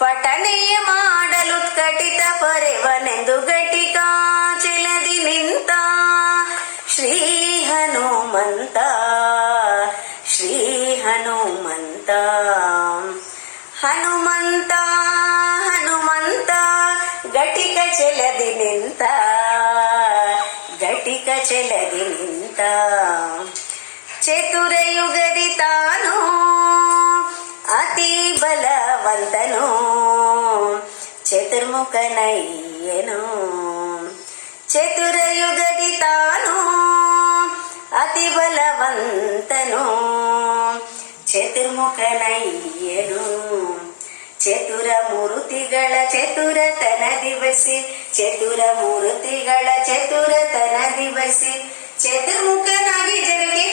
ಪಠನೆಯ ಮಾಡಲು ಘಟಿತ ಪರೆವನೆಂದು ಘಟಿಕ ಚೆಲದಿ ನಿಂತ ಶ್ರೀ ಹನುಮಂತ ಶ್ರೀ ಹನುಮಂತ ಹನುಮಂತ ಹನುಮಂತ ಘಟಿಕ ಚೆಲದಿ ನಿಂತ ಘಟಿಕ ಚೆಲದಿ ನಿಂತ ಚತುರಯುಗದಿ ತಾನು ಅತಿ ಬಲವಂತನು ಚತುರ್ಮುಖನಯ್ಯನು ಚತುರಯುಗದಿ ತಾನು ಅತಿ ಬಲವಂತನು ಚತುರ್ಮುಖನಯ್ಯನು ಚತುರ ಮೂರುತಿಗಳ ಚತುರತನ ದಿವಸಿ ಚತುರ ಮೂರುತಿಗಳ ಚತುರತನ ದಿವಸಿ ಚತುರ್ಮುಖನಾಗಿ ಜಗಕ್ಕೆ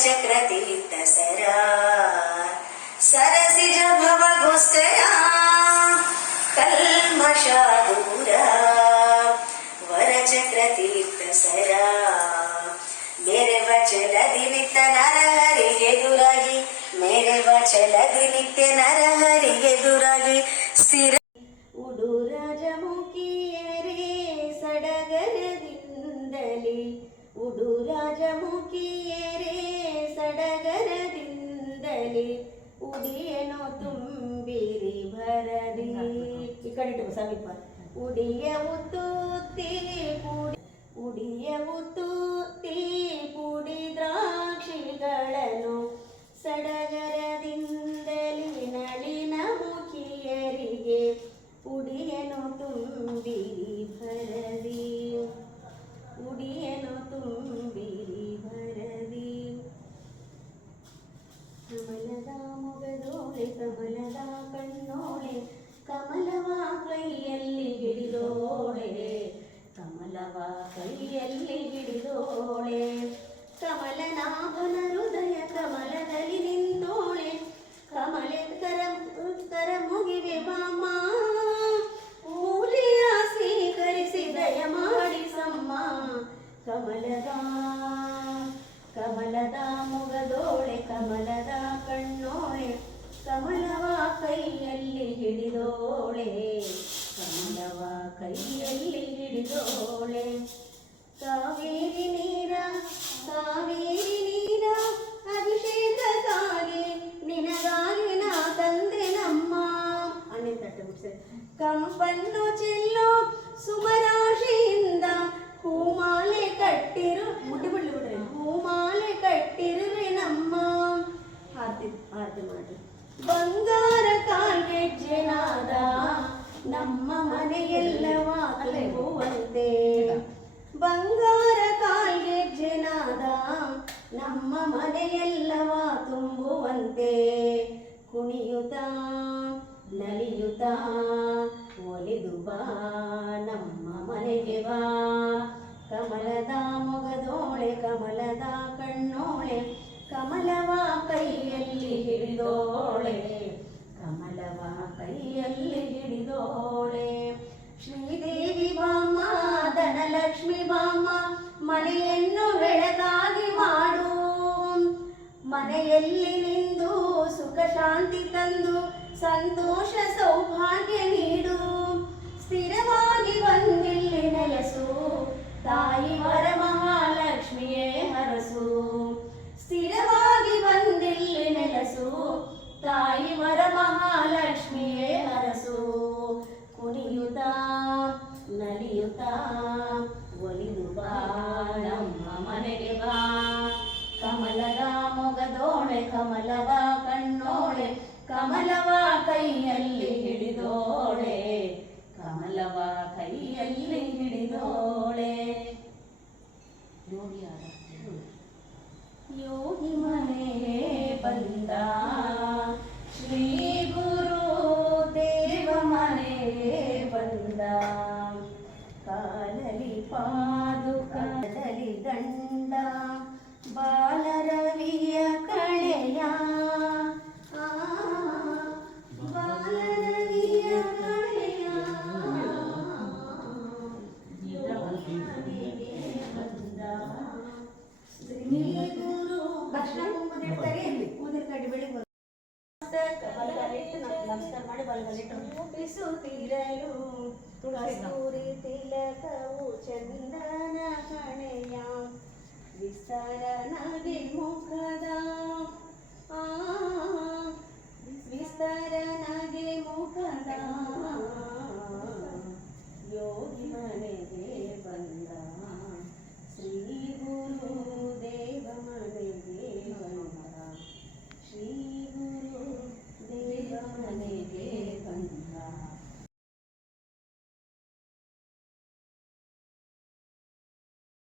ವರಚಕ್ರ ತೀರ್ಥ ಸರ ಸರಸಿಜ ಭವಗೋಸ್ಕರ ಕಲ್ಮಶ ದೂರ ವರಚಕ್ರ ತೀರ್ಥ ಸರ ಬೇರೆ ವಚಲದಿ ನಿತ್ಯ ನರಹರಿ ಎದುರಾಗಿ ಮೇರೆ ವಚಲದಿ ನಿತ್ಯ ನರಹರಿ ಎದುರಾಗಿ ಸ್ಥಿರ ಸಮೀಪ ಉಡಿಯವು ತೂತಿ ಪುಡಿ ಉಡಿಯವು ಕಮಲದ ಮುಗದೋಳೆ ಕಮಲದ ಕಣ್ಣೋಳೆ ಕಮಲವ ಕೈಯಲ್ಲಿ ಹಿಡಿದೋಳೆ ಕಮಲವ ಕೈಯಲ್ಲಿ ಹಿಡಿದೋಳೆ ಕಾವೇರಿ ನೀರ ಕಾವೇರಿ ನೀರ ಅಭಿಷೇಕಕ್ಕಾಗಿ ನಿನಗಾಗಿ ನಾ ತಂದೆ ನಮ್ಮ ಅಣ್ಣಿನ ತಟ್ಟೆ ಮುಗಿಸಿ ಕಂಪನ್ನು ಚೆಲ್ಲೋ ಕೈಯಲ್ಲಿ ಹಿಡಿದೋಳೆ ಶ್ರೀದೇವಿ ಬಾಮ್ಮ ಧನಲಕ್ಷ್ಮಿ ಬಾಮ್ಮ ಮನೆಯನ್ನು ಬೆಳಗಾಗಿ ಮಾಡು. ಮನೆಯಲ್ಲಿ ನಿಂದು ಸುಖ ಶಾಂತಿ ತಂದು, ಸಂತೋಷ ಸೌಭಾಗ್ಯ ನೀಡು. ಸ್ಥಿರವಾಗಿ ಬಂದಿಲ್ಲಿ ನೆಲೆಸು, ತಾಯಿ ವರ ಮಹಾಲಕ್ಷ್ಮಿಯೇ ಹರಸು. ಕಮಲವ ಕೈಯಲ್ಲಿ ಹಿಡಿದೋಳೆ. ಕಮಲವ ಕೈಯಲ್ಲಿ ಹಿಡಿದೋಳೆ. ಬಲಗಲಿಟ್ಟು ರೂಪಿಸುತ್ತಿರಲು ಕಸ್ತೂರಿ ತಿಲಕವು ಚಂದನ ಹಣೆಯ ವಿಸ್ತಾರ ನಗೆ ಮುಖದ ಆ